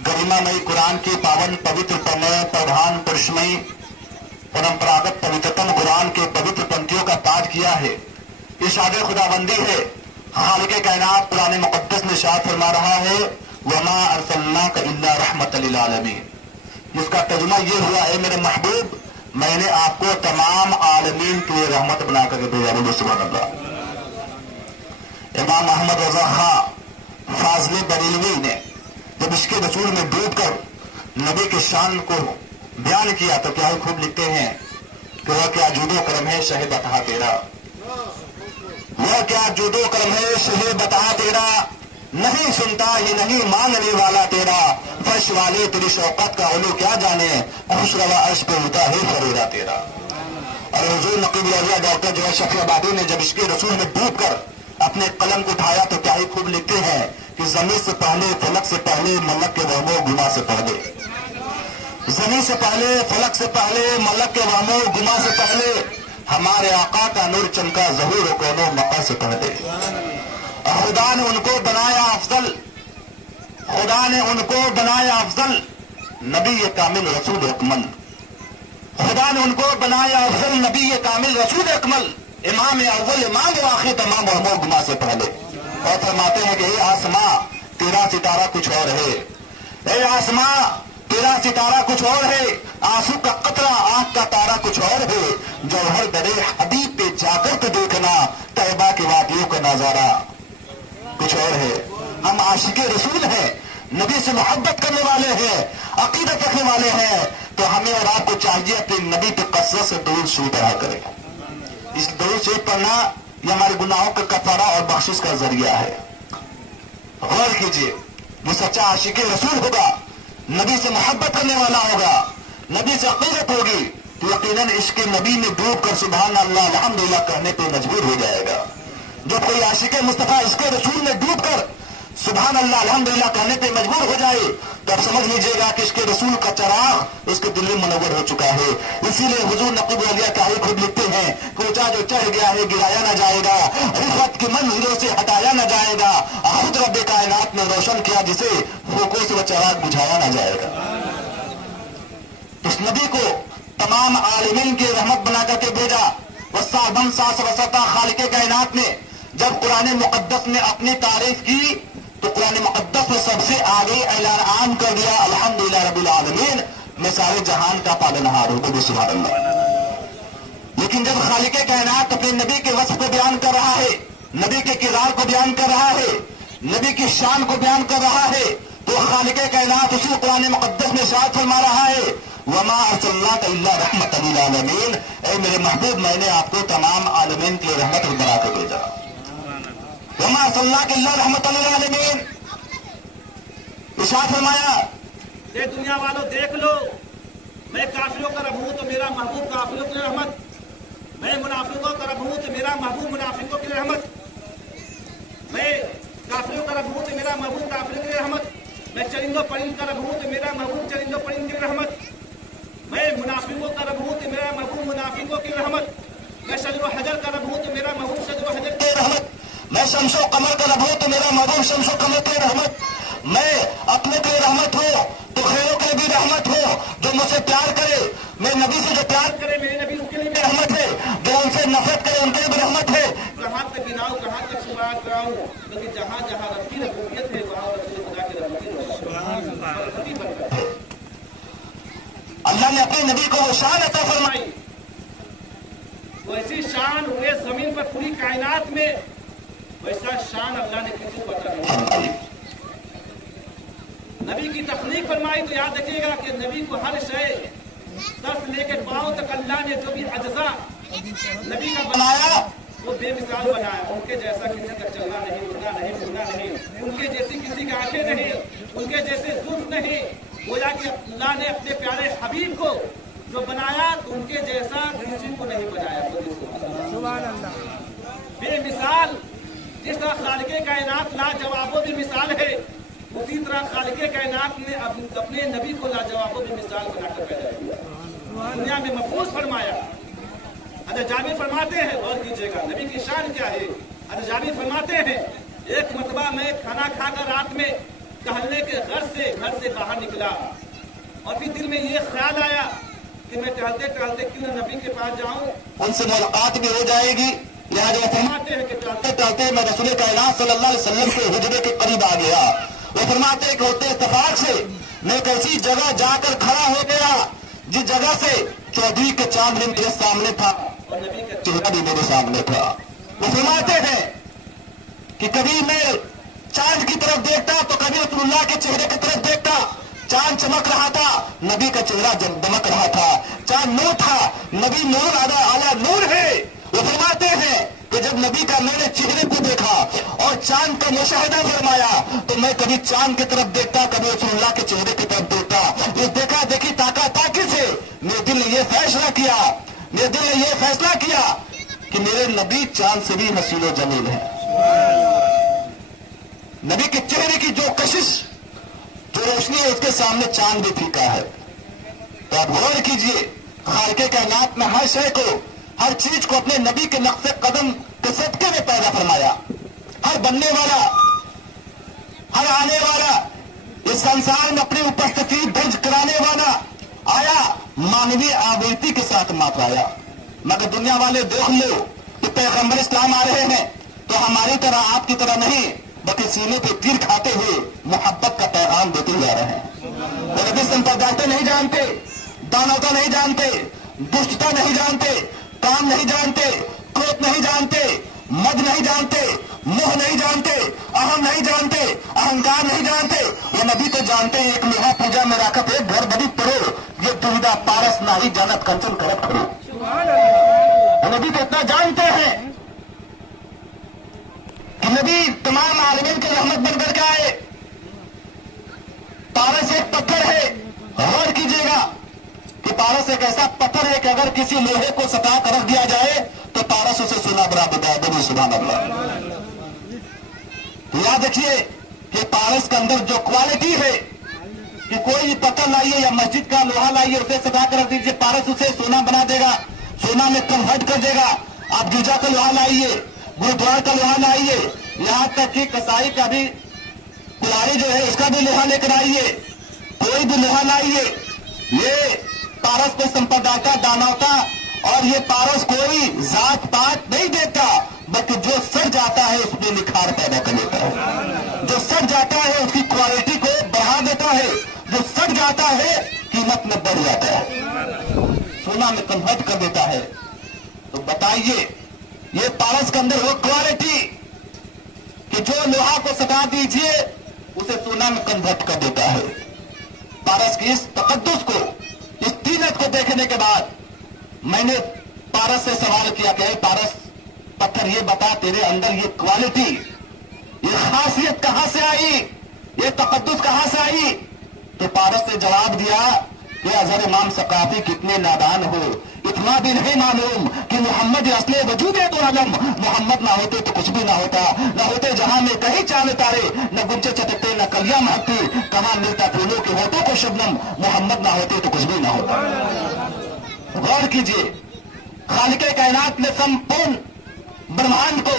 गरिमामयी कुरान की पावन पवित्र प्रधान पुरुषमयी परंपरागत पवित्रतम कुरान के पवित्र पंक्तियों का पाठ किया है। ये शाद खुदाबंदी है। खालिक कायनात कुरान मुकद्दस में इरशाद फरमा रहा है, वमा अरसलनाका इल्ला रहमतल लिल आलमीन। जिसका तर्जुमा ये हुआ है, मेरे महबूब मैंने आपको तमाम आलमीन के लिए रहमत बना करके भेजा। सुभान अल्लाह। इमाम अहमद रजा खां फाज़िल बरेलवी ने जब इसके रसूल में डूब कर नबी के शान को बयान किया तो क्या खूब लिखते हैं कि वह क्या जूदो करम है शहे बता तेरा, वह क्या जूदो करम है शहे बता तेरा, नहीं सुनता ही नहीं मांगने वाला तेरा, फर्श वाले तेरी शौकत का उलू क्या जाने, खुश रवा अर्श पे होता है फरेरा तेरा। और हुजूर नकीब औलिया डॉक्टर जो है शफी आबादी ने जब इसके रसूल में डूब कर अपने कलम को उठाया तो क्या ही खूब लिखते हैं कि जमीन से पहले फलक से पहले मलक के वहमो गुमा से पहले, जमीन से पहले फलक से पहले मलक के वहमो गुमा से पहले हमारे आका का नूर चमका ज़हूर कोनो मका से पहले। खुदा ने उनको बनाया अफजल, खुदा ने उनको बनाया अफजल, नबी ये कामिल रसूल अकमल, खुदा ने उनको बनाया अफजल नबी ये कामिल रसूल अकमल, इमाम अव्वल इमाम आखिर तमाम वहमो गुमा से पहले। और फरमाते हैं कि हे आसमां तेरा सितारा कुछ और है, हे आसमां तेरा सितारा कुछ और है, आंसू का कतरा आंख का तारा कुछ और है, जौहर दरे हबीब पे जाकर के देखना तैबा की वादियों का नजारा कुछ और है। हम आशिके रसूल हैं, नबी से मोहब्बत करने वाले हैं, अकीदत रखने वाले हैं, तो हमें और आपको चाहिए अपने नबी पे कसरत से दूर शरीफ पढ़ा करें। इस दूर शरीफ पढ़ना ये हमारे गुनाहों का कफारा और बख्शिश का जरिया है। गौर कीजिए, जो सच्चा आशिके रसूल होगा, नबी से मोहब्बत करने वाला होगा, नबी से अकीदत होगी, तो यकीनन इश्क नबी में डूब कर सुभान अल्लाह अल्हम्दुलिल्लाह कहने पे मजबूर हो जाएगा। जब कोई आशिके मुस्तफा इसके रसूल में डूब कर सुभान अल्लाह अल्हम्दुलिल्लाह कहने पे मजबूर हो जाए तो अब समझ लीजिएगा कि इसके रसूल का चराग उसके दिल में मुनव्वर हो चुका है। इसीलिए हुजूर नकीब औलिया तारीख खुद लिखते हैं कि ऊंचा जो चढ़ गया है गिराया न जाएगा, रिफत की मंजिलों से हटाया न जाएगा, खुद रब्बे कायनात ने रोशन किया जिसे फूकों से वह चराग बुझाया न जाएगा। इस नबी को तमाम आलिमीन की रहमत बना करके भेजा। वस्साबम सास वसता खालिके कायनात ने जब कुरान मुकद्दस ने अपनी तारीफ की तो कुरान मुकद्दस ने सबसे आगे ऐलान आम कर दिया, अल्हम्दुलिल्लाह रब्बिल आलमीन, मैं सारे जहान का पालनहार हूं, सुभान अल्लाह। लेकिन जब खालिके कायनात अपने नबी के वस्फ को बयान कर रहा है, नबी के किरदार को बयान कर रहा है, नबी की शान को बयान कर रहा है, तो खालिके कायनात उसी कुरान मुकद्दस में इरशाद फरमा रहा है, वमा अरसलनाका इल्ला रहमतल लिल आलमीन, ऐ मेरे महबूब मैंने आपको तमाम आलमीन के लिए रहमत बना कर भेजा। वमा अरसलनाका इल्ला रहमतल लिल आलमीन, इरशाद फरमाया, ये दुनिया वालों देख लो, मैं काफिरों का रब हूं तो मेरा महबूब काफिरों की रहमत, मैं मुनाफिकों का रब हूं तो मेरा महबूब मुनाफिकों की रहमत, मैं काफिरों का रब हूं तो मेरा महबूब काफिरों की रहमत, मैं चरिंदों परिंद का रब हूं तो मेरा महबूब चरिंदों परिंद की रहमत, मैं मुनाफिकों का रब हूं तो मेरा महबूब मुनाफिकों की रहमत, मैं शजर व हजर का रब हूं तो मेरा महबूब शजर व हजर की रहमत, मैं शम्सो कमर का रब हूं तो मेरा महबूब शम्सो कमर की रहमत, मैं अपने के लिए रहमत हो तो खैरों के लिए भी रहमत हो, जो मुझसे प्यार करे, मैं नबी से जो प्यार करे मेरे नबी उसके लिए भी रहमत है, जो उनसे नफरत करे उनके लिए भी रहमत है। कहाँ तक गिनाऊं कहाँ तक शुमार कराऊं, क्योंकि जहाँ जहाँ रब्बी रबूबियत है वहाँ रसूल खुदा की रहमत है। अल्लाह ने अपने नबी को वो शान अता फरमाई, वैसी शान हुए जमीन पर पूरी कायनात में, वैसा शान अल्लाह ने किसी को अता नहीं फरमाई। नबी की तख्लीक फरमाई तो याद रखिएगा कि नबी को हर शय सर से लेकर पांव तक अल्लाह ने जो भी अज्जा नबी का बनाया वो बेमिसाल बनाया। उनके जैसा किसी का चलना नहीं, उड़ना नहीं, फिरना नहीं, उनके जैसी किसी की आंखें नहीं, उनके जैसे जुल्फ नहीं। गोया कि अल्लाह ने अपने प्यारे हबीब को जो बनाया तो उनके जैसा किसी को नहीं बनाया। सुभान अल्लाह। बेमिसाल, जिस तरह खालिके कायनात लाजवाबो भी मिसाल है, उसी तरह खालिके कायनात ने अपने नबी को लाजवाबो भी मिसाल बनाकर पैदा किया, दुनिया में महफूज फरमाया। हज़रत जाबिर फरमाते हैं, गौर कीजिएगा नबी की शान क्या है। हज़रत जाबिर फरमाते हैं, एक मरतबा मैं खाना खाकर रात में टहलने के घर से बाहर निकला और फिर दिल में ये ख्याल आया कि मैं टहलते टहलते क्यों न नबी के पास जाऊं। उनसे मुलाकात भी हो जाएगी। लिहाजा वो फरमाते हैं कि टहलते टहलते मैं रसूल कायनात सल्लल्लाहु अलैहि वसल्लम के हुजरे के करीब आ गया। वो फरमाते हैं कि होते इत्तेफाक से मैं एक ऐसी जगह जाकर खड़ा हो गया जिस जगह से चौधरी के चांद भी मेरे सामने था और नबी का चेहरा भी मेरे सामने था। वो फरमाते हैं कि कभी मैं चांद की तरफ देखता तो कभी रसूलुल्लाह के चेहरे की तरफ देखता। चांद चमक रहा था, नबी का चेहरा दमक रहा था। चांद नूर था, नबी नूर आला नूर है। वो फरमाते हैं कि जब नबी का मैंने चेहरे को देखा और चांद का मुशाहिदा फरमाया तो मैं कभी चांद की तरफ देखता, कभी रसूलुल्लाह के चेहरे की तरफ देखता। ये देखा देखी ताकी से मेरे दिल ने ये फैसला किया कि मेरे नबी चांद से भी हसीनो जमील है। नबी के चेहरे की जो कशिश, जो रोशनी है, उसके सामने चांद भी फीका है। तो आप गौर कीजिए, खालिक़े कायनात में हर शय को, हर चीज को अपने नबी के नक्शे कदम के सदके में पैदा फरमाया। हर बनने वाला, हर आने वाला, इस संसार में अपनी उपस्थिति दर्ज कराने वाला आया, मानवीय आवृत्ति के साथ मात्र आया। मगर दुनिया वाले देख लो कि पैगंबर इस्लाम आ रहे हैं तो हमारी तरह, आपकी तरह नहीं, बल्कि सीने पे तीर खाते हुए मोहब्बत का पैगाम देते जा रहे हैं। और अभी संप्रदायता नहीं जानते, दानवता नहीं जानते, दुष्टता नहीं जानते, काम नहीं जानते, क्रोध नहीं जानते, मद नहीं जानते, मोह नहीं जानते, अहम नहीं जानते, अहंकार नहीं जानते। ये नबी तो जानते हैं, एक लोहा पूजा में राखत एक घर बड़ी पड़ो, ये दुविधा पारस नारी जानत कंचन करत करो। नबी तो इतना जानते हैं कि नबी तमाम आलमीन के रहमत बनकर के आए। पारस एक पत्थर है, गौर कीजिएगा कि पारस एक ऐसा पत्थर है कि अगर किसी लोहे को सटा कर रख दिया जाए तो पारस उसे सोना बना देता है। सुभान अल्लाह। तो याद रखिए कि पारस के अंदर जो क्वालिटी है कि कोई पत्थर लाइए या मस्जिद का लोहा लाइए, उसे सटा कर रख दीजिए, पारस उसे सोना बना देगा, सोना में कन्वर्ट कर देगा। आप गिरजा का लोहा लाइए, गुरुद्वारा का लोहा लाइए, यहां तक कि कसाई का भी कुल्हाड़ी जो है उसका भी लोहा लेकर आइए, कोई भी लोहा लाइए। ये पारस को संप्रदायता, दानवता और ये पारस कोई जात पात नहीं देता, बल्कि जो सड़ जाता है उसमें निखार पैदा कर देता है। जो सड़ जाता है उसकी क्वालिटी को बढ़ा देता है, जो सड़ जाता है कीमत में बढ़ जाता है, सोना में कन्वर्ट कर देता है। तो बताइए, ये पारस के अंदर वो क्वालिटी कि जो लोहा को सटा दीजिए उसे सोना में कन्वर्ट कर देता है। पारस की इस तकद्दुस को, इस तीनत को देखने के बाद मैंने पारस से सवाल किया कि पारस पत्थर, ये बता तेरे अंदर ये क्वालिटी, ये खासियत कहां से आई, ये तकद्दुस कहां से आई? तो पारस ने जवाब दिया कि अजहर इमाम सकाफी कितने नादान हो, इतना भी नहीं मालूम कि मोहम्मद असले वजूद है तो आलम, मोहम्मद ना होते तो कुछ भी ना होता, न होते जहां में कहीं चांद तारे, न गुंजे चटकते न कलियां महकती, कहां मिलता फूलों के होठों को शबनम, मोहम्मद ना होते तो कुछ भी ना होता। गौर कीजिए, खालिक़े कायनात ने संपूर्ण ब्रह्मांड को,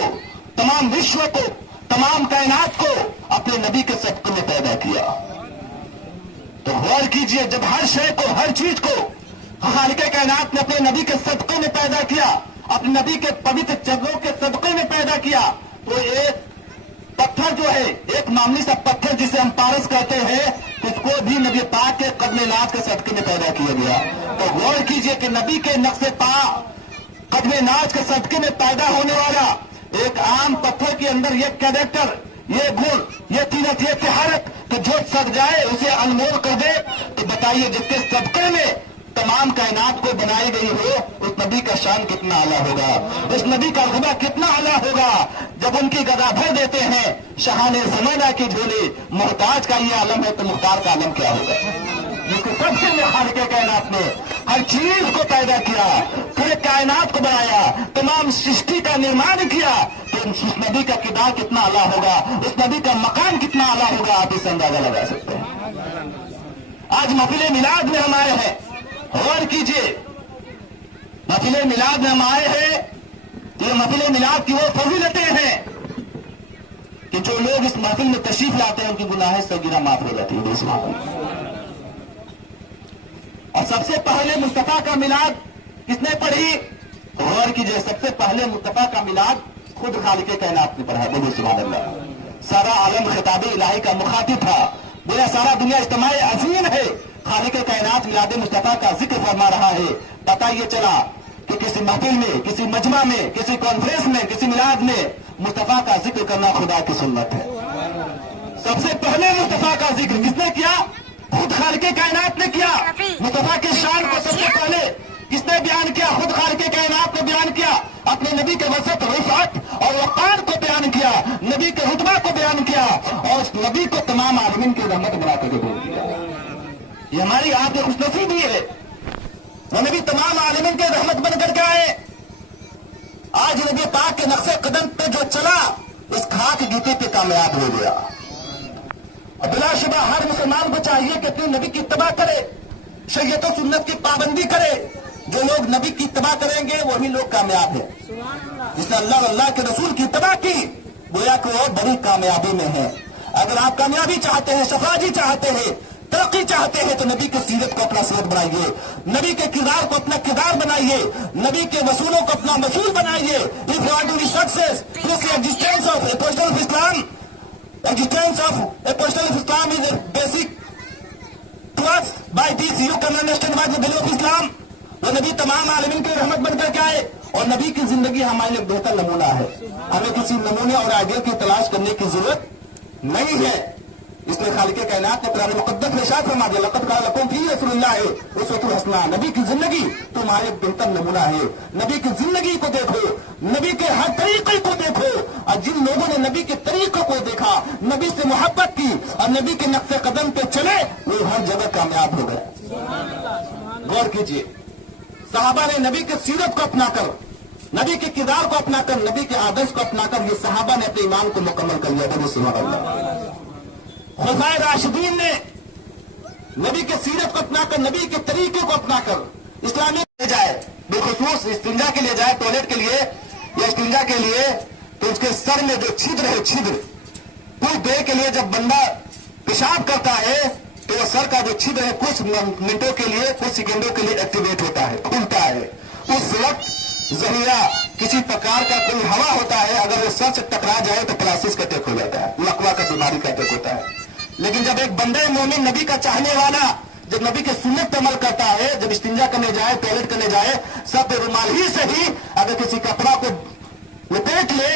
तमाम विश्व को, तमाम कायनात को अपने नबी के सदक़े में पैदा किया। तो गौर कीजिए, जब हर शय को, हर चीज को खालिक़े कायनात ने अपने नबी के सदक़े में पैदा किया, अपने नबी के पवित्र चरणों के सदक़े में पैदा किया, तो एक पत्थर जो है, एक मामूली सा पत्थर जिसे हम पारस कहते हैं, उसको भी नबी पाक के कदम नाज के सदक़े में पैदा किया गया। तो गौर कीजिए कि नबी के नक्शे पा, कदम नाज के सदक़े में पैदा होने वाला एक आम पत्थर के अंदर ये कैरेक्टर, ये गुण, ये तीनत, ये तिहारत, तो जो सड़ जाए उसे अनमोल कर दे। तो बताइए, जिसके सदक़े में तमाम कायनात को बनाई गई हो, उस नबी का शान कितना आला होगा, उस नबी का रुतबा कितना आला होगा। जब उनकी गदा भर देते हैं शहाने ज़माना की झोली, मोहताज का ये आलम है तो मुख्तार का आलम क्या होगा? जिसको सबसे में खालिक़े कायनात ने हर चीज को पैदा किया, पूरे कायनात को बनाया, तमाम सृष्टि का निर्माण किया, तो उस नबी का किरदार कितना आला होगा, उस नबी का मकान कितना आला होगा, आप इसे अंदाजा लगा सकते हैं। आज महफिल मिलाद में हम आए हैं, गौर कीजिए, महफिल मिलाद में हम आए हैं, तो ये महफिल मिलाद की वो फजीलतें हैं کہ جو لوگ اس محفل میں تشریف لاتے ہیں ان کی گناہیں سگیرہ معاف ہو جاتی ہے. اور سب سے پہلے مصطفیٰ کا میلاد کس نے پڑھی؟ غور کیجئے، سب سے پہلے مصطفیٰ کا میلاد خود خالق کائنات نے پڑھا. بولو سبحان اللہ. سارا عالم خطاب الہی کا مخاطب تھا. گویا سارا دنیا اجتماع عظیم ہے، خالق کائنات میلاد مصطفیٰ کا ذکر فرما رہا ہے. پتہ یہ چلا کہ کسی محفل میں، کسی مجمع میں، کسی کانفرنس میں، کسی میلاد میں مصطفیٰ کا ذکر کرنا خدا کی سنت ہے. سب سے پہلے مصطفیٰ کا ذکر کس نے کیا؟ خود خالق کائنات نے کیا. مصطفیٰ کی شان کو سب سے پہلے کس نے بیان کیا؟ خود خالق کائنات نے بیان کیا. اپنے نبی کے وسط، رفعت اور وقار کو بیان کیا، نبی کے رتبہ کو بیان کیا، اور اس نبی کو تمام عالمین کی رحمت بنا کر کے بول دیا. یہ ہماری آپ کی خوش نصیبی ہے. وہ نبی تمام عالمین کے رحمت بن کر کے آئے. آج نبی پاک کے نقش قدم پہ جو چلا اس خاک گیتے پہ کامیاب ہو گیا. اور بلا شبہ ہر مسلمان کو چاہیے کہ اپنے نبی کی اتباع کرے، شریعت و سنت کی پابندی کرے. جو لوگ نبی کی اتباع کریں گے وہی لوگ کامیاب ہیں. جس نے اللہ کے رسول کی اتباع کی گویا کہ وہ بڑی کامیابی میں ہے. اگر آپ کامیابی چاہتے ہیں، شفاجی چاہتے ہیں، ترقی چاہتے ہیں تو نبی کی سیرت کو اپنا سیرت بنائیے، نبی کے کردار کو اپنا کردار بنائیے، نبی کے وصولوں کو اپنا وصول بنائیے. If you want to be success, this existence of a person of Islam, existence of a person of Islam is a basic to us. By this you can understand what the value of Islam. وہ نبی تمام عالمین کے رحمت بن کر کے آئے اور نبی کی زندگی ہمارے لیے بہتر نمونہ ہے. ہمیں کسی نمونے اور آئیڈیل کی تلاش کرنے کی ضرورت نہیں ہے. اس لیے خالق کائنات نے قرآن مقدس میں ارشاد فرما دیا، لقد کان لکم فی رسول اللہ اسوۃ حسنہ. نبی کی زندگی تمہارے بہتر نمونہ ہے. نبی کی زندگی کو دیکھو، نبی کے ہر طریقے کو دیکھو. اور جن لوگوں نے نبی کے طریقوں کو دیکھا، نبی سے محبت کی اور نبی کے نقش قدم پہ چلے، وہ ہر جگہ کامیاب ہو گئے. غور کیجیے، صحابہ نے نبی کے سیرت کو اپنا کر، نبی کے کردار کو اپنا کر، نبی کے آدرش کو اپنا کر یہ صحابہ نے اپنے ایمان کو مکمل کر لیا. بولو سبحان اللہ. خلفائے راشدین نے نبی کے سیرت کو اپنا کر، نبی کے طریقے کو اپنا کر اسلامی لے جائے، بالخصوص استنجا کے لیے جائے، ٹوائلٹ کے لیے یا استنجا کے لیے، تو اس کے سر میں جو چھدر ہے، چھدر کچھ دیر کے لیے جب بندہ پیشاب کرتا ہے تو وہ سر کا جو چھدر ہے کچھ منٹوں کے لیے، کچھ سیکنڈوں کے لیے ایکٹیویٹ ہوتا ہے، کھلتا ہے. اس وقت ذریعہ کسی پرکار کا کوئی ہوا ہوتا ہے، اگر وہ سر سے ٹکرا جائے تو پلاسس کا اٹیک ہو جاتا ہے، لقوا کا بیماری کا اٹیک ہوتا ہے. لیکن جب ایک بندہ مومن نبی کا چاہنے والا جب نبی کے سنت پہ عمل کرتا ہے، جب استنجا کرنے جائے، ٹوائلٹ کرنے جائے، سب پہ رومال ہی سے ہی اگر کسی کپڑا کو لپیٹ لے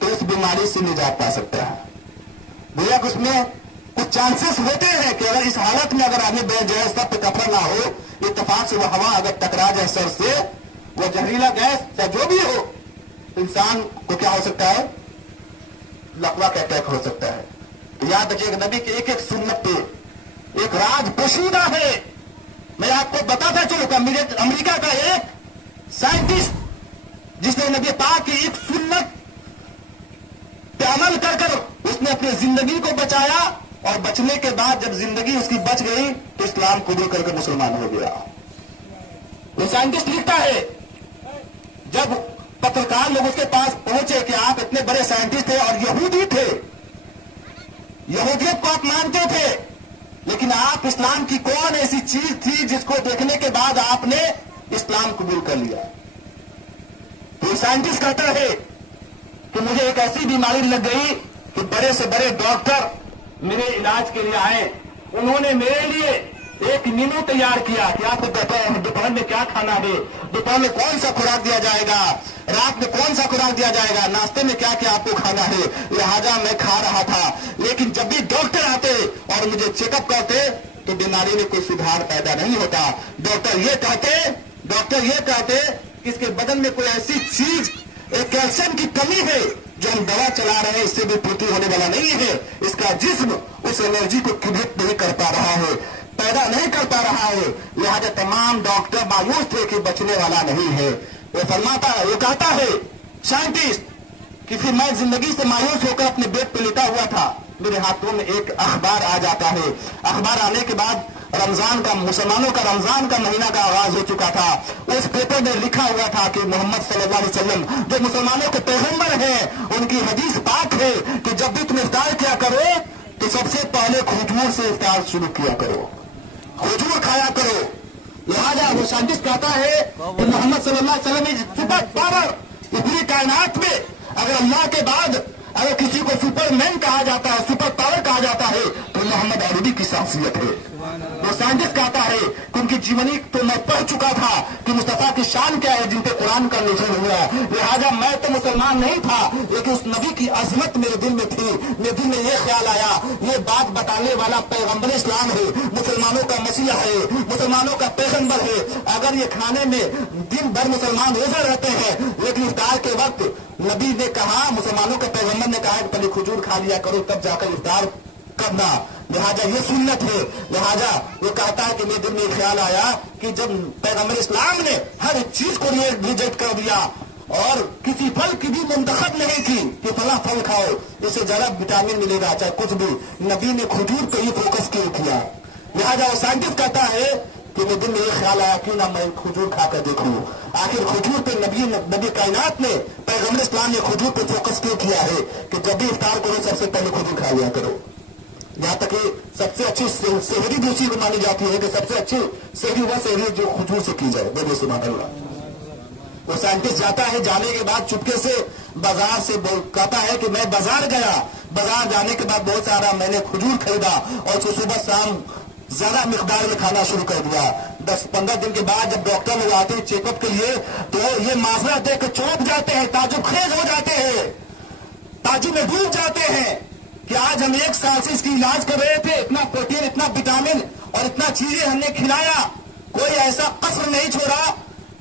تو اس بیماری سے نجات پا سکتا ہے. بھیا اس میں کچھ چانسز ہوتے ہیں کہ اگر اس حالت میں اگر آدمی بیٹھ جائے، سب پہ کپڑا نہ ہو، اتفاق سے وہ ہوا اگر ٹکرا جائے سر سے، وہ زہریلا گیس یا جو بھی ہو، انسان کو کیا ہو سکتا ہے؟ لقوا کا اٹیک ہو سکتا ہے. تو یاد رکھیے کہ نبی کی ایک ایک سنت پہ ایک راز پوشیدہ ہے. میں آپ کو بتاتا چلوں کہ امریکہ کا ایک سائنٹسٹ جس نے نبی پاک کی ایک سنت پہ عمل کر کر اس نے اپنی زندگی کو بچایا، اور بچنے کے بعد جب زندگی اس کی بچ گئی تو اسلام قبول کر کے مسلمان ہو گیا. وہ سائنٹسٹ لکھتا ہے، جب پترکار لوگ اس کے پاس پہنچے کہ آپ اتنے بڑے سائنٹسٹ تھے اور یہودی تھے، یہودیت کو آپ مانتے تھے، لیکن آپ اسلام کی کون ایسی چیز تھی جس کو دیکھنے کے بعد آپ نے اسلام قبول کر لیا؟ تو سائنٹسٹ کہتا ہے کہ مجھے ایک ایسی بیماری لگ گئی کہ بڑے سے بڑے ڈاکٹر میرے علاج کے لیے آئے. انہوں نے میرے لیے ایک مینو تیار کیا کہ آپ کو دوپہر میں کیا کھانا ہے، دوپہر میں کون سا خوراک دیا جائے گا، رات میں کون سا خوراک دیا جائے گا، ناشتے میں کیا کیا آپ کو کھانا ہے. لہذا میں کھا رہا تھا. لیکن جب بھی ڈاکٹر آتے اور مجھے چیک اپ کرتے تو بیماری میں کوئی سدھار پیدا نہیں ہوتا. ڈاکٹر یہ کہتے کہ اس کے بدن میں کوئی ایسی چیز، ایک کیلشیم کی کمی ہے جو ہم دوا چلا رہے ہیں، اس سے بھی پورتی ہونے والا نہیں ہے. اس کا جسم اس انرجی کو کریٹ نہیں کر پا رہا ہے، پیدا نہیں کر پا رہا ہے. لہذا تمام ڈاکٹر مایوس تھے کہ بچنے والا نہیں ہے. وہ کہتا ہے سائنٹسٹ کہ پھر میں زندگی سے مایوس ہو کر اپنے بیڈ پہ لیٹا ہوا تھا، میرے ہاتھوں میں ایک اخبار آ جاتا ہے. اخبار آنے کے بعد रमजान का, मुसलमानों का रमजान का महीना का आगाज हो चुका था। उस पेपर में लिखा हुआ था कि मोहम्मद सल्लल्लाहु अलैहि वसल्लम जो मुसलमानों के पैगंबर हैं, उनकी हदीस पाक है कि जब भी तुम इफ्तार किया करो तो सबसे पहले खजूर से इफ्तार शुरू किया करो, खजूर खाया करो। लिहाजा वो साइंटिस्ट कहता है कि मोहम्मद सल्लल्लाहु अलैहि वसल्लम इज सुपर पावर। पूरी कायनात में अगर अल्लाह के बाद अगर किसी को सुपरमैन कहा जाता है, सुपर पावर कहा जाता है, तो मोहम्मद अरबी की शख्सियत है। वो साइंटिस्ट कहता है कि उनकी जीवनी तो मैं पढ़ चुका था कि मुस्तफा की शान क्या है जिन पे कुरान का नज़ुल हुआ। लिहाजा मैं तो मुसलमान नहीं था, लेकिन उस नबी की अजमत मेरे दिल में थी। मेरे दिल में ये ख्याल आया, ये बात बताने वाला पैगंबर इस्लाम है, मुसलमानों का मसीहा है, मुसलमानों का पैगंबर है। अगर ये खाने में दिन भर मुसलमान रोजा रहते हैं, लेकिन इफ्तार के वक्त नबी ने कहा, मुसलमानों के पैगंबर ने कहा कि पहले खजूर खा लिया करो तब जाकर इफ्तार करना। लिहाजा ये सुन्नत है। लिहाजा वो कहता है कि मेरे दिल में ख्याल आया कि जब पैगंबर इस्लाम ने हर चीज को रिजेक्ट कर दिया और किसी फल की भी मुंतखब नहीं की कि फला फल खाओ, इससे ज्यादा विटामिन मिलेगा चाहे कुछ भी, नबी ने खजूर पे ही फोकस क्यों किया। लिहाजा वो साइंटिस्ट कहता है कि मेरे दिल में ये ख्याल आया कि ना मैं खजूर खाकर देखूं, आखिर खजूर पे नबी कायनात ने पैगंबर इस्लाम ने खजूर पे फोकस क्यों किया है कि जब भी इफ्तार करो सबसे पहले खजूर खा लिया करो। यहाँ तक कि सबसे अच्छी सेहरी दूसरी को मानी जाती है कि सबसे अच्छी सेहरी वह सेहरी जो खजूर से की जाए। बोलिए सुभान अल्लाह। वो साइंटिस्ट जाता है, जाने के बाद चुपके से बाजार से कहता है कि मैं बाजार गया, बाजार जाने के बाद बहुत सारा मैंने खजूर खरीदा और उसको सुबह शाम ज्यादा मिकदार में खाना शुरू कर दिया। 10-15 दिन के बाद जब डॉक्टर लोग आते हैं चेकअप के लिए तो ये माजरा देख कर चौंक जाते हैं, ताजुब खेज हो जाते हैं, ताजुब में डूब जाते हैं कि आज हम 1 साल से इसकी इलाज कर रहे थे, इतना प्रोटीन, इतना विटामिन और इतना चीजें हमने खिलाया, कोई ऐसा कसर नहीं छोड़ा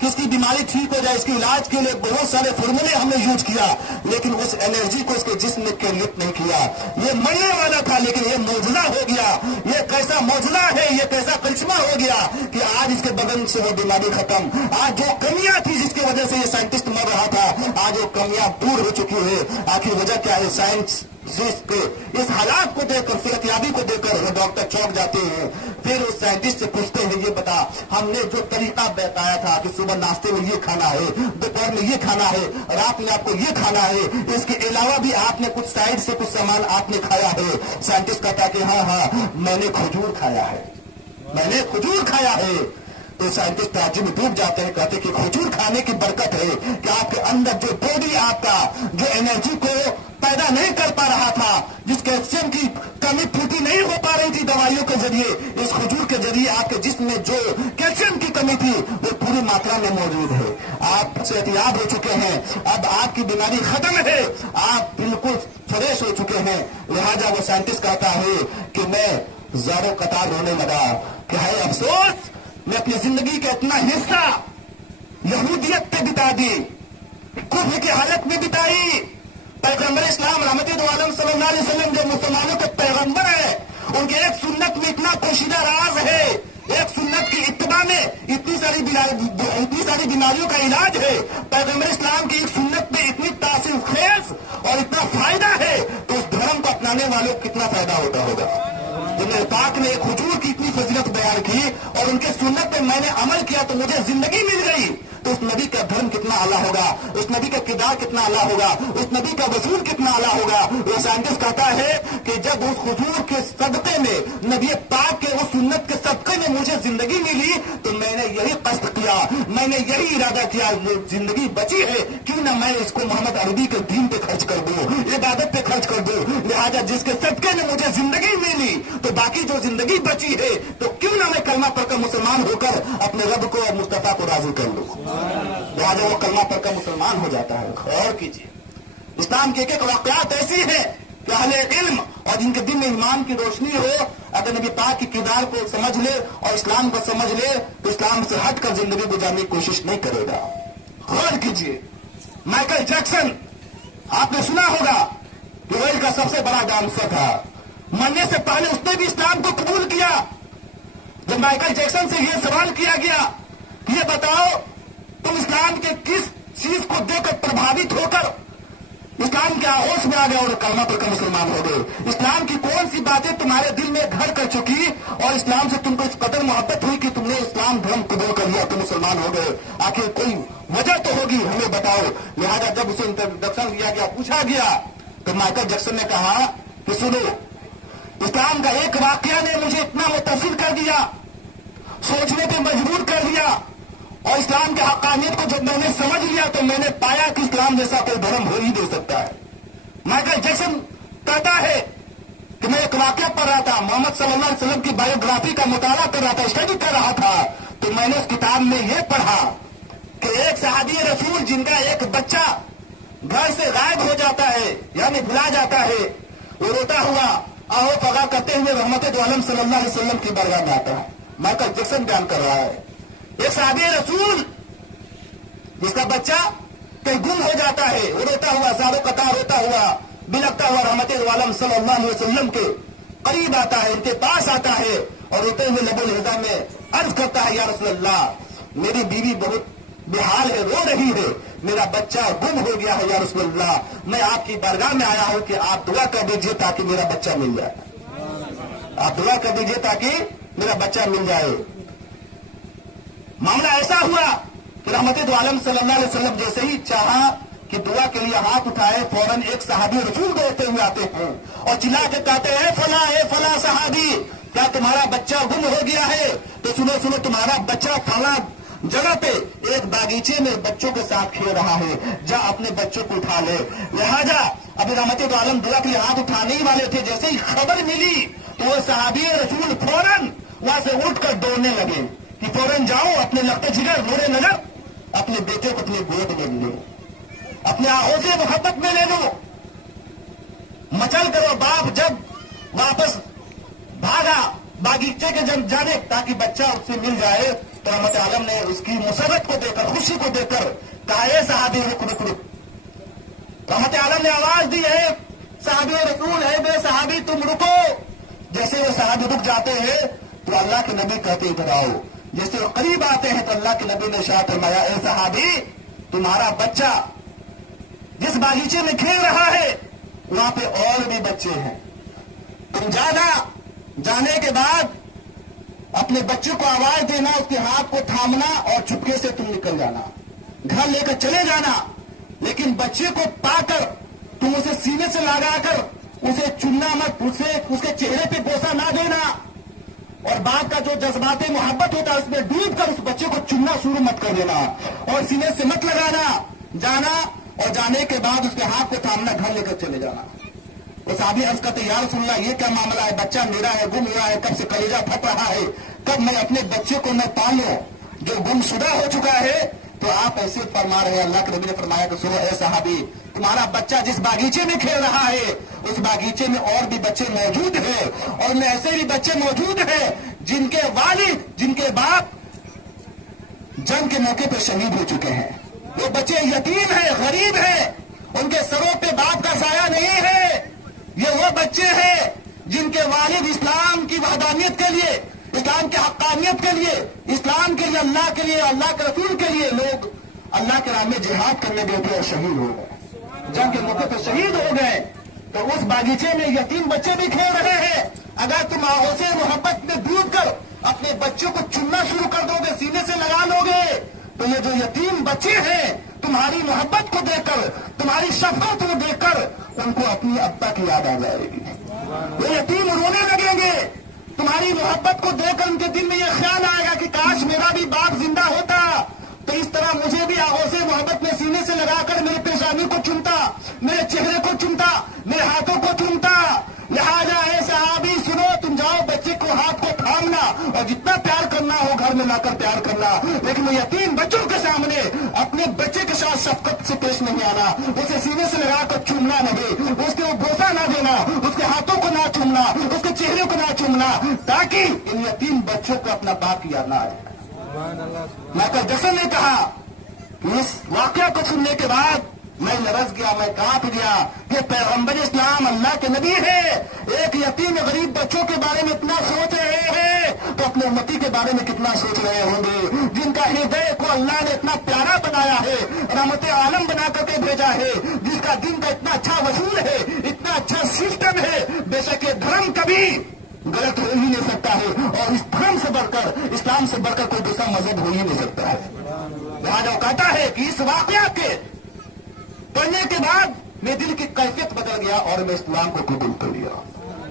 कि इसकी बीमारी ठीक हो जाए। इसके इलाज के लिए बहुत सारे फॉर्मूले हमने यूज किया, लेकिन उस एनर्जी को इसके जिस्म में क्रिएट नहीं किया। ये मरने वाला था, लेकिन ये मौजूदा हो गया। ये कैसा मौजूदा है, ये कैसा करिश्मा हो गया कि आज इसके बदन से वो बीमारी खत्म। आज जो कमियां थी जिसकी वजह से ये साइंटिस्ट मर रहा था, आज वो कमियां दूर हो चुकी है। आखिर वजह क्या है? साइंस के इस हालात को देखकर, सेहतयाबी को देखकर डॉक्टर चौंक जाते हैं। फिर उस साइंटिस्ट से पूछते हैं, ये बता, हमने जो तरीका बताया था कि सुबह नाश्ते में ये खाना है, दोपहर में ये खाना है, रात में आपको ये खाना है, इसके अलावा भी आपने कुछ साइड से कुछ सामान आपने खाया है? साइंटिस्ट कहता है कि हाँ मैंने खजूर खाया है, मैंने खजूर खाया है। तो साइंटिस्ट ताज्जुब में डूब जाते हैं, कहते हैं कि खजूर खाने की बरकत है कि आपके अंदर जो बॉडी आपका जो एनर्जी को पैदा नहीं कर पा रहा था, जिस कैल्शियम की कमी पूर्ति नहीं हो पा रही थी दवाइयों के जरिए, इस खजूर के जरिए आपके जिस्म में जो कैल्शियम की कमी थी वो पूरी मात्रा में मौजूद है। आप सेहतयाब हो चुके हैं, अब आपकी बीमारी खत्म है, आप बिल्कुल फ्रेश हो चुके हैं। लिहाजा वो साइंटिस्ट कहता है कि मैं ज़ारो कतार रोने लगा कि है अफसोस, मैं अपनी जिंदगी का इतना हिस्सा यहूदियत पे बिता दी, कुफ्र की हालत में बिताई। पैगंबर इस्लाम रहमतुल आलम सल्लल्लाहु अलैहि वसल्लम जो मुसलमानों के पैगंबर है, उनके एक सुन्नत में इतना पोशीदा राज है, एक सुन्नत की इत्तिबा में इतनी सारी बीमारियों का इलाज है। पैगंबर इस्लाम की एक सुन्नत में इतनी तासीर खेज और इतना फायदा है, तो उस धर्म को अपनाने वालों को कितना फायदा होता होगा। जिन्हें पाक ने खजूर की इतनी फजीलत बयान की और उनके सुन्नत पे मैंने अमल किया तो मुझे जिंदगी मिल गई, तो उस नबी का धर्म कितना आला होगा, उस नबी का किरदार कितना आला होगा, उस नबी का वसूल कितना आला होगा। वो साइंटिस्ट कहता है कि जब उस खजूर के सदक़े में, नबी पाक के उस सुन्नत के सदक़े में मुझे जिंदगी मिली, तो मैंने यही कष्ट किया, मैंने यही इरादा किया, जो जिंदगी बची है क्यों ना मैं इसको मोहम्मद अरबी के दीन पे खर्च कर दूं, इबादत पे खर्च कर दूं। लिहाजा जिसके सदक़े में मुझे जिंदगी मिली, तो बाकी जो जिंदगी बची है तो क्यों ना मैं कलमा पढ़कर मुसलमान होकर अपने रब को और मुस्तफा को राजी कर लूं। लिहाजा वो कलमा पढ़कर मुसलमान हो जाता है। गौर कीजिए, इस्लाम के एक वाक़यात ऐसी है कि अहले इल्म और जिनके दिल में ईमान की रोशनी हो, अगर नबी पाक के किरदार को समझ ले और इस्लाम को समझ ले, तो इस्लाम से हटकर जिंदगी गुजारने की कोशिश नहीं करेगा। गौर कीजिए, माइकल जैक्सन, आपने सुना होगा कि वर्ल्ड का सबसे बड़ा डांसर था, मरने से पहले उसने भी इस्लाम को कबूल किया। जब माइकल जैक्सन से यह सवाल किया गया कि ये बताओ तुम इस्लाम के किस चीज को देखकर प्रभावित होकर इस्लाम के आहोश में आ गए और कलमा पढ़कर मुसलमान हो गए, इस्लाम की कौन सी बातें तुम्हारे दिल में घर कर चुकी और इस्लाम से तुमको इस कदर बताओ। लिहाजा जब उसे इंट्रोडक्शन दिया गया, पूछा गया, तो माइकल जैक्सन ने कहा कि सुनो, इस्लाम का एक वाकया ने मुझे इतना मुतासिर कर दिया, सोचने पे मजबूर कर दिया, और इस्लाम के हक़ानियत को जब मैंने समझ लिया तो मैंने पाया कि इस्लाम जैसा कोई धर्म हो ही नहीं सकता है। माइकल जैक्सन कहता है कि मैं एक वाकया पढ़ रहा था, मोहम्मद सल्लल्लाहु अलैहि वसल्लम की बायोग्राफी का मुताला कर रहा था, स्टडी कर रहा था, तो मैंने उस किताब में यह पढ़ा कि एक सहाबी रसूल जिनका एक बच्चा घर से गायब हो जाता है, यानी भुला जाता है, वो रोता हुआ आओ पगा करते हुए रहमत दो आलम सल्लल्लाहु अलैहि वसल्लम की बरगाह में आता है। माइकल जैक्सन बयान कर रहा है, एक सहाबी रसूल जिसका बच्चा कहीं गुम हो जाता है, वो रोता हुआ, सारो कतार रोता हुआ, बिलखता हुआ रहमत दो आलम सल्लल्लाहु अलैहि वसल्लम के करीब आता है, इनके पास आता है, और रोते हुए लबुल हिजा में अर्ज करता है, या रसूल अल्लाह, मेरी बीवी बहुत बेहाल है, रो रही है, मेरा बच्चा गुम हो गया है, या रसूल अल्लाह, मैं आपकी बारगाह में आया हूं कि आप दुआ कर दीजिए ताकि मेरा बच्चा मिल जाए, आप दुआ कर दीजिए ताकि मेरा बच्चा मिल जाए। मामला ऐसा हुआ कि रहमत दो आलम सल्लल्लाहु अलैहि वसल्लम जैसे ही चाहा कि दुआ के लिए हाथ उठाए, फौरन एक सहाबी रसूल दौड़ते हुए आते हैं और चिल्ला के कहते हैं, ए फला सहाबी, क्या तुम्हारा बच्चा गुम हो गया है? तो सुनो सुनो, तुम्हारा बच्चा फला जगह पे एक बागीचे में बच्चों के साथ खेल रहा है, जा अपने बच्चों को उठा ले। लिहाजा अभी रहमत दो आलम दुआ के लिए हाथ उठाने ही वाले थे, जैसे ही खबर मिली तो वो सहाबी रसूल फौरन वहां से उठकर दौड़ने लगे कि फौरन जाओ, अपने लखते जिगर नूरे नजर अपने बेटे को अपने गोद में ले लो, अपने आंखों से मोहब्बत में ले लो, मचल करो। बाप जब वापस भागा बागीचे के जब जाने ताकि बच्चा उससे मिल जाए, तो रहमत आलम ने उसकी मुसरत को देकर, खुशी को देकर कहा, ए सहाबी रुक रुक रुक। रहमत आलम ने आवाज दी, है सहाबी रसूल है, बे सहाबी तुम रुको। जैसे वो सहाबी रुक जाते हैं तो अल्लाह के नबी कहते इधर आओ, जैसे वो करीब आते हैं तो अल्लाह के नबी ने इरशाद फरमाया, ए सहाबी, तुम्हारा बच्चा जिस बागीचे में खेल रहा है वहां पे और भी बच्चे हैं, तुम जाना, जाने के बाद अपने बच्चे को आवाज देना, उसके हाथ को थामना और चुपके से तुम निकल जाना, घर लेकर चले जाना, लेकिन बच्चे को पाकर तुम उसे सीने से लगाकर उसे चुनना मत, उसके चेहरे पे बोसा ना देना, और बाप का जो जज्बात मोहब्बत होता है उसमें डूब कर उस बच्चे को चुनना शुरू मत कर देना, और सीने से मत लगाना, जाना, और जाने के बाद उसके हाथ को थामना, घर लेकर चले जाना। वो साहबी अर्ज करते, या रसूल अल्लाह, ये क्या मामला है, बच्चा मेरा है, गुम हुआ है, कब से कलेजा फट रहा है, कब मैं अपने बच्चे को मैं पालूं जो गुमशुदा हो चुका है? तो आप ऐसे फरमा रहे हैं, अल्लाह के नबी ने फरमाया कि सुनो ए सहाबी, तुम्हारा बच्चा जिस बागीचे में खेल रहा है उस बागीचे में और भी बच्चे मौजूद हैं, और उनमें ऐसे भी बच्चे मौजूद हैं जिनके वालिद, जिनके बाप जंग के मौके पर शहीद हो चुके हैं। वो बच्चे यतीम हैं, गरीब हैं, उनके सरों पे बाप का साया नहीं है। ये वो बच्चे हैं जिनके वालिद इस्लाम की वहदानियत के लिए, इस्लाम के हक्कानियत के लिए, इस्लाम के लिए, अल्लाह के लिए, अल्लाह के रसूल के लिए लोग अल्लाह के राह में जिहाद करने गए थे और शहीद हो गए, जंग के मौके पर शहीद हो गए। तो उस बागीचे में यतीम बच्चे भी खेल रहे हैं। अगर तुम आहों से मोहब्बत में डूब कर अपने बच्चों को चुनना शुरू कर दोगे, सीने से लगा लोगे, तो ये जो यतीम बच्चे हैं तुम्हारी मोहब्बत को देखकर, तुम्हारी शफकत को देखकर उनको अपनी अब्बा की याद आ जाएगी, वो यतीम रोने लगेंगे। तुम्हारी मोहब्बत को देखकर उनके दिल में ये ख्याल आएगा कि काश मेरा भी बाप जिंदा होता, तो इस तरह मुझे भी आहों से मोहब्बत में सीने से लगाकर मेरे पेशानी को चुनता, मेरे चेहरे को चुनता, मेरे हाथों को चुनता। लिहाजा ऐ सहाबी सुनो, तुम जाओ, बच्चे को हाथ को थामना और जितना प्यार करना हो घर में लाकर प्यार करना, लेकिन यतीम बच्चों के सामने अपने बच्चे के साथ शफकत से पेश नहीं आना, उसे सीने से लगाकर चूमना नहीं, उसके बोसा ना देना, उसके हाथों को ना चूमना, उसके चेहरे को ना चूमना, ताकि इन यतीम बच्चों को अपना बाप याद ना आए। माइकल जैक्सन ने कहा कि इस वाकया को सुनने के बाद मैं लरस गया, मैं कांप गया कि पैगंबर इस्लाम अल्लाह के नबी है, एक यतीम गरीब बच्चों के बारे में इतना सोच रहे हैं तो अपने उम्मती के बारे में कितना सोच रहे होंगे, जिनका हृदय को अल्लाह ने इतना प्यारा बनाया है, रहमत आलम बना करके भेजा है, जिसका दिन का इतना अच्छा वसूल है, इतना अच्छा सिस्टम है। बेशक ये धर्म कभी गलत हो ही नहीं सकता है, और इस धर्म से बढ़कर, इस्लाम से बढ़कर कोई दूसरा मजहब हो ही नहीं सकता है। लिहाजा कहता है कि इस वाकया के पढ़ने के बाद मेरे दिल की कैफियत बदल गया और मैं इस्लाम को कबूल कर लिया।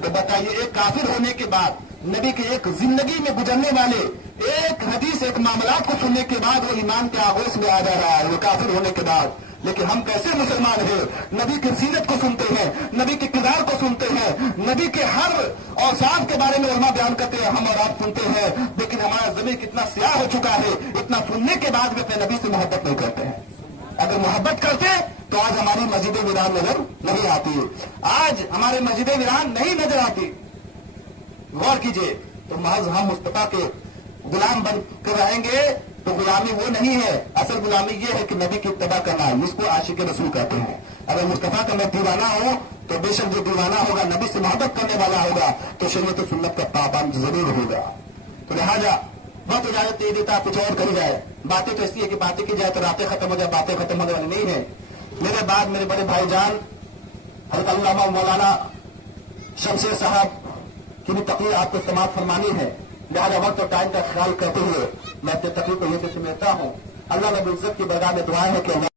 तो बताइए, एक काफिर होने के बाद, नबी के एक जिंदगी में गुजरने वाले एक हदीस, एक मामलात को सुनने के बाद वो ईमान के आगोश में आ जा रहा है, वो काफिर होने के बाद। लेकिन हम कैसे मुसलमान हैं? नबी की सीरत को सुनते हैं, नबी के किरदार को सुनते हैं, नबी के हर औसाफ के बारे में उलमा बयान करते हैं, हम और आप सुनते हैं। लेकिन हमारा ज़मीर कितना स्याह हो चुका है, इतना सुनने के बाद भी अपने नबी से मोहब्बत नहीं करते हैं। अगर मोहब्बत करते तो आज हमारी मस्जिद वीरान नजर नहीं आती, आज हमारे मस्जिद वीरान नहीं नजर आती। गौर कीजिए, तो महज हम मुस्तफा के गुलाम बन कर रहेंगे तो गुलामी वो नहीं है। असल गुलामी ये है कि नबी की इत्तबा करना, जिसको आशिक रसूल कहते हैं। अगर मुस्तफा का मैं दीवाना हूं तो बेशक जो दीवाना होगा, नबी से मोहब्बत करने वाला होगा, तो शरीयत और सुन्नत का पाबंद जरूर होगा। तो लिहाजा बहुत इजाजत दे देता, कुछ और करी जाए। बातें तो इसलिए कि बातें की जाए तो रातें खत्म हो जाए, बातें खत्म होने वाली नहीं है। मेरे बाद मेरे बड़े भाईजान हज़रत अल्लामा मौलाना शमशेर साहब की भी तकरीर आपको समाप्त फरमानी है। लिहाजा वक्त और टाइम का ख्याल करते हुए मैं अपने तकरीर को यहीं से समेटता हूँ। अल्लाह रब्बुल इज्जत की बरगाह में दुआएं है कि